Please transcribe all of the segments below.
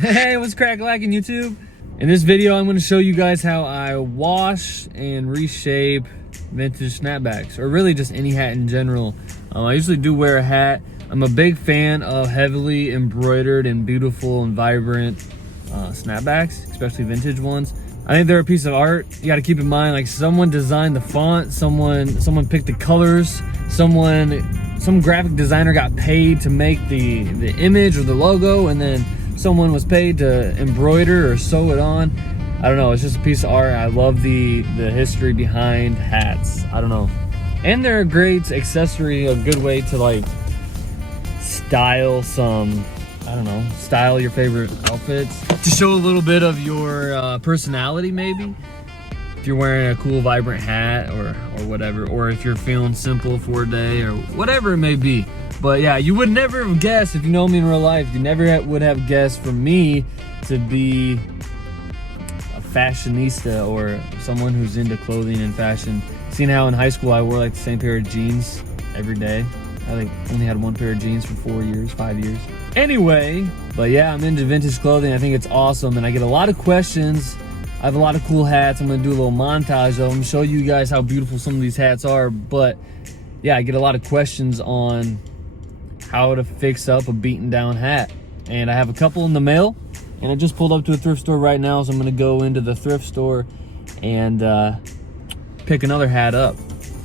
Hey, what's crack-lacking, YouTube? In this video, I'm going to show you guys how I wash and reshape vintage snapbacks, or really just any hat in general. I usually do wear a hat. I'm a big fan of heavily embroidered and beautiful and vibrant snapbacks, especially vintage ones. I think they're a piece of art. You got to keep in mind, like, someone designed the font, someone picked the colors, some graphic designer got paid to make the image or the logo, and then someone was paid to embroider or sew it on. I don't know, it's just a piece of art. I love the history behind hats. I don't know. And they're a great accessory, a good way to like style some, I don't know, style your favorite outfits. To show a little bit of your personality maybe. If you're wearing a cool vibrant hat or whatever, or if you're feeling simple for a day or whatever it may be. But yeah, you would never have guessed, if you know me in real life, you never would have guessed for me to be a fashionista or someone who's into clothing and fashion. Seeing how in high school I wore like the same pair of jeans every day. I like only had one pair of jeans for 5 years. Anyway, but yeah, I'm into vintage clothing. I think it's awesome, and I get a lot of questions. I have a lot of cool hats. I'm gonna do a little montage of them, show you guys how beautiful some of these hats are. But yeah, I get a lot of questions on how to fix up a beaten down hat. And I have a couple in the mail, and I just pulled up to a thrift store right now, so I'm gonna go into the thrift store and pick another hat up.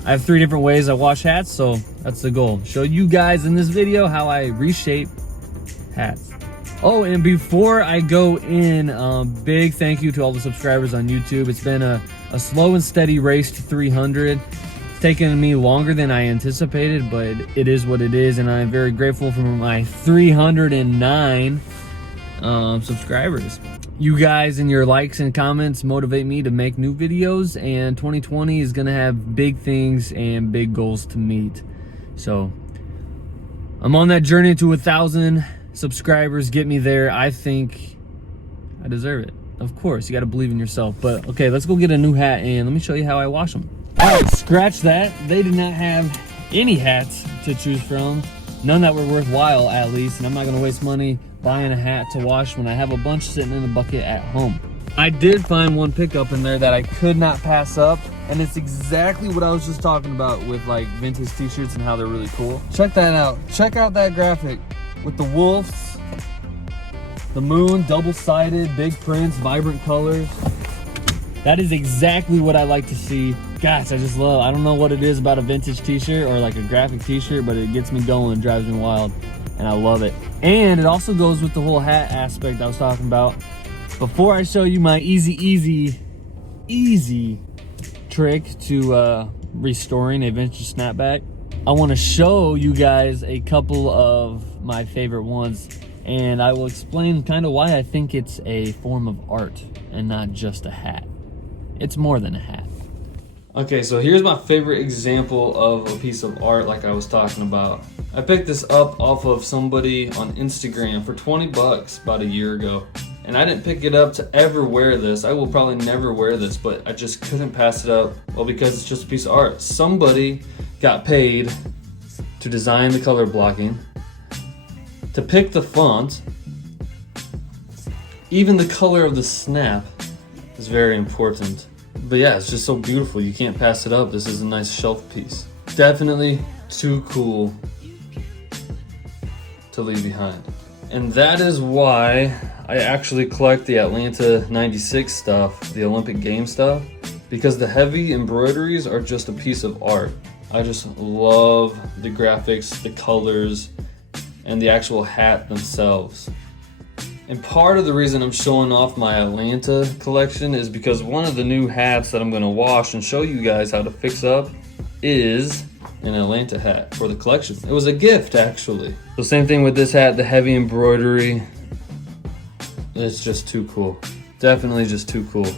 I have 3 different ways I wash hats, so that's the goal. Show you guys in this video how I reshape hats. Oh, and before I go in, big thank you to all the subscribers on YouTube. It's been a slow and steady race to 300. It's taken me longer than I anticipated, but it is what it is, and I'm very grateful for my 309 subscribers. You guys and your likes and comments motivate me to make new videos, and 2020 is gonna have big things and big goals to meet. So I'm on that journey to 1,000 subscribers. Get me there. I think I deserve it. Of course, you got to believe in yourself. But okay, let's go get a new hat and let me show you how I wash them. All right, scratch that. They did not have any hats to choose from, none that were worthwhile at least, and I'm not gonna waste money buying a hat to wash when I have a bunch sitting in the bucket at home. I did find one pickup in there that I could not pass up, and it's exactly what I was just talking about with like vintage t-shirts and how they're really cool. Check that out. Check out that graphic with the wolves, the moon, double-sided, big prints, vibrant colors. That is exactly what I like to see. Gosh, I just love, I don't know what it is about a vintage t-shirt or like a graphic t-shirt, but it gets me going and drives me wild, and I love it. And it also goes with the whole hat aspect I was talking about. Before I show you my easy trick to restoring a vintage snapback, I want to show you guys a couple of my favorite ones, and I will explain kind of why I think it's a form of art and not just a hat. It's more than a hat. Okay, so here's my favorite example of a piece of art like I was talking about. I picked this up off of somebody on Instagram for 20 bucks about a year ago. And I didn't pick it up to ever wear this. I will probably never wear this, but I just couldn't pass it up. Well, because it's just a piece of art. Somebody got paid to design the color blocking, to pick the font, even the color of the snap is very important. But yeah, it's just so beautiful, you can't pass it up. This is a nice shelf piece. Definitely too cool to leave behind. And that is why I actually collect the Atlanta 96 stuff, the Olympic Games stuff, because the heavy embroideries are just a piece of art. I just love the graphics, the colors, and the actual hat themselves. And part of the reason I'm showing off my Atlanta collection is because one of the new hats that I'm gonna wash and show you guys how to fix up is an Atlanta hat for the collection. It was a gift, actually. So same thing with this hat, the heavy embroidery. It's just too cool. Definitely just too cool.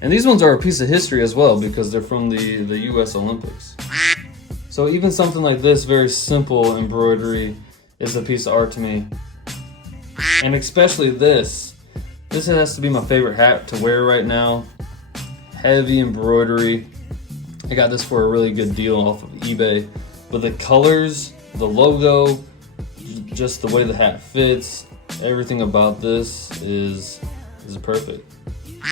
And these ones are a piece of history as well because they're from the US Olympics. So even something like this, very simple embroidery, is a piece of art to me. And especially this. This has to be my favorite hat to wear right now. Heavy embroidery. I got this for a really good deal off of eBay. But the colors, the logo, just the way the hat fits, Everything about this is perfect.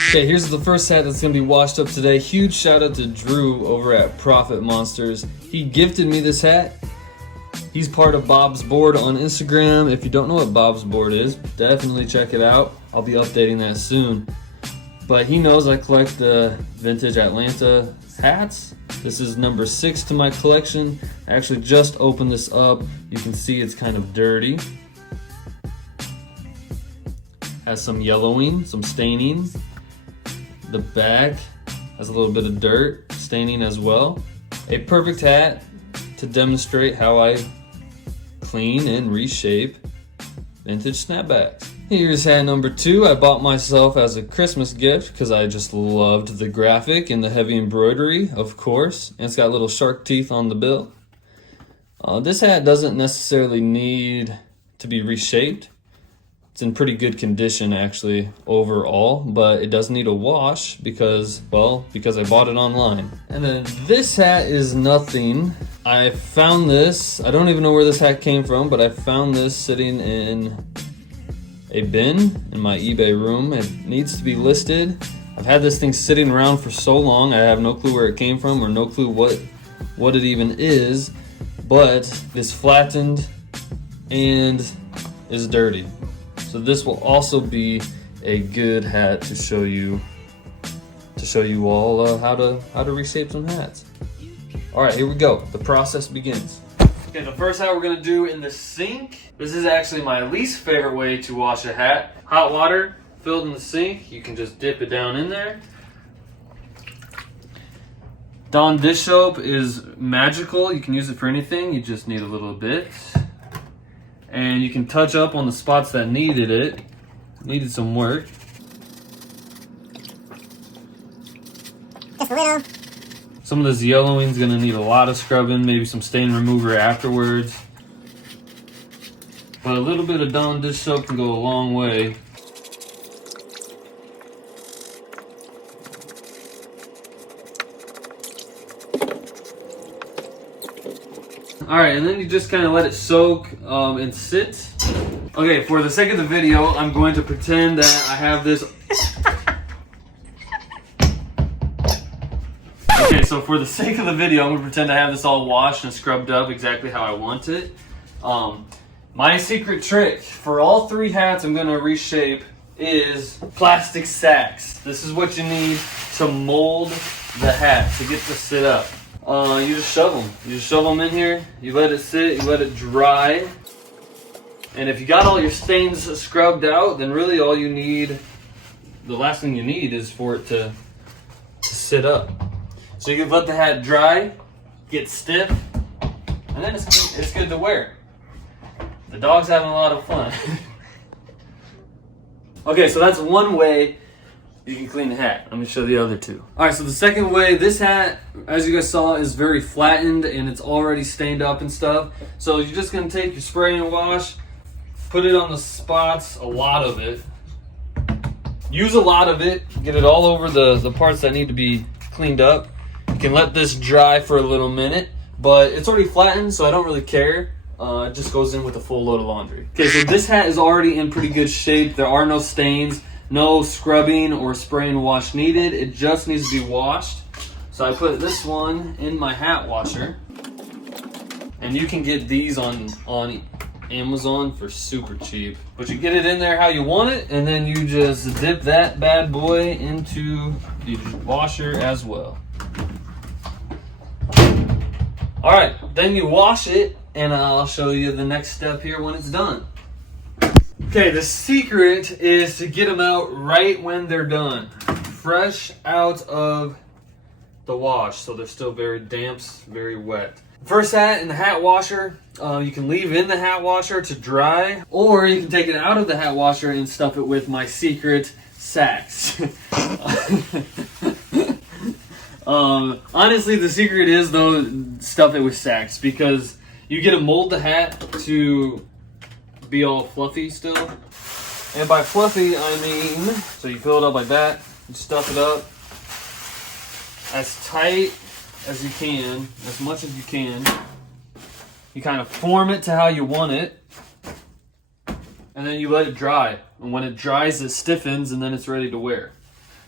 Okay, here's the first hat that's gonna be washed up today. Huge shout out to Drew over at Profit Monsters. He gifted me this hat. He's part of Bob's Board on Instagram. If you don't know what Bob's Board is, definitely check it out. I'll be updating that soon. But he knows I collect the vintage Atlanta hats. This is number 6 to my collection. I actually just opened this up. You can see it's kind of dirty. Has some yellowing, some staining. The back has a little bit of dirt, staining as well. A perfect hat to demonstrate how I clean and reshape vintage snapbacks. Here's hat number 2. I bought myself as a Christmas gift because I just loved the graphic and the heavy embroidery, of course. And it's got little shark teeth on the bill. This hat doesn't necessarily need to be reshaped. It's in pretty good condition actually overall, but it does need a wash because I bought it online. And then this hat is nothing. I found this, I don't even know where this hat came from, but I found this sitting in a bin in my eBay room. It needs to be listed. I've had this thing sitting around for so long, I have no clue where it came from or no clue what it even is, but it's flattened and is dirty. So this will also be a good hat to show you all how to reshape some hats. All right, here we go. The process begins. Okay, the first hat we're gonna do in the sink. This is actually my least favorite way to wash a hat. Hot water filled in the sink. You can just dip it down in there. Dawn dish soap is magical. You can use it for anything. You just need a little bit. And you can touch up on the spots that needed some work. Just a little. Some of this yellowing is gonna need a lot of scrubbing, maybe some stain remover afterwards. But a little bit of Dawn dish soap can go a long way. All right, and then you just kind of let it soak and sit. Okay, for the sake of the video, I'm going to pretend that I have this. Okay, so for the sake of the video, I'm gonna pretend I have this all washed and scrubbed up exactly how I want it. My secret trick for all 3 hats I'm gonna reshape is plastic sacks. This is what you need to mold the hat, to get to sit up. You just shove them. You just shove them in here. You let it sit. You let it dry. And if you got all your stains scrubbed out, then really all you need, the last thing you need is for it to sit up. So you can let the hat dry, get stiff, and then it's good to wear. The dog's having a lot of fun. Okay, so that's one way you can clean the hat. Let me show the other 2. All right, so the second way, this hat, as you guys saw, is very flattened and it's already stained up and stuff. So you're just gonna take your spray and wash, put it on the spots, a lot of it. Use a lot of it, get it all over the parts that need to be cleaned up. You can let this dry for a little minute, but it's already flattened, so I don't really care. It just goes in with a full load of laundry. Okay, so this hat is already in pretty good shape. There are no stains. No scrubbing or spray and wash needed. It just needs to be washed. So I put this one in my hat washer. And you can get these on Amazon for super cheap. But you get it in there how you want it, and then you just dip that bad boy into the washer as well. All right, then you wash it, and I'll show you the next step here when it's done. Okay, the secret is to get them out right when they're done. Fresh out of the wash, so they're still very damp, very wet. First hat in the hat washer, you can leave in the hat washer to dry, or you can take it out of the hat washer and stuff it with my secret sacks. Honestly, the secret is though, stuff it with sacks, because you get to mold the hat to be all fluffy still. And by fluffy, I mean, so you fill it up like that, you stuff it up as tight as you can, as much as you can. You kind of form it to how you want it. and then you let it dry. And when it dries, it stiffens, and then it's ready to wear.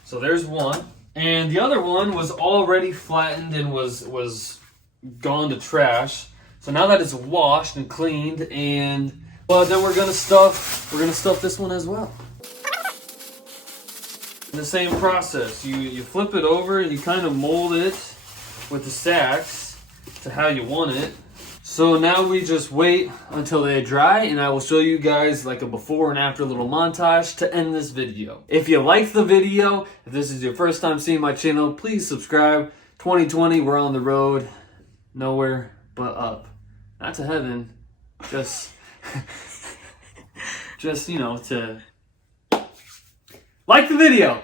So there's one. And the other one was already flattened and was gone to trash. So now that it's washed and cleaned, and well, then we're gonna stuff this one as well. The same process. You flip it over and you kind of mold it with the sacks to how you want it. So now we just wait until they dry, and I will show you guys like a before and after little montage to end this video. If you like the video, if this is your first time seeing my channel, please subscribe. 2020, we're on the road, nowhere but up. Not to heaven, just you know, to like the video.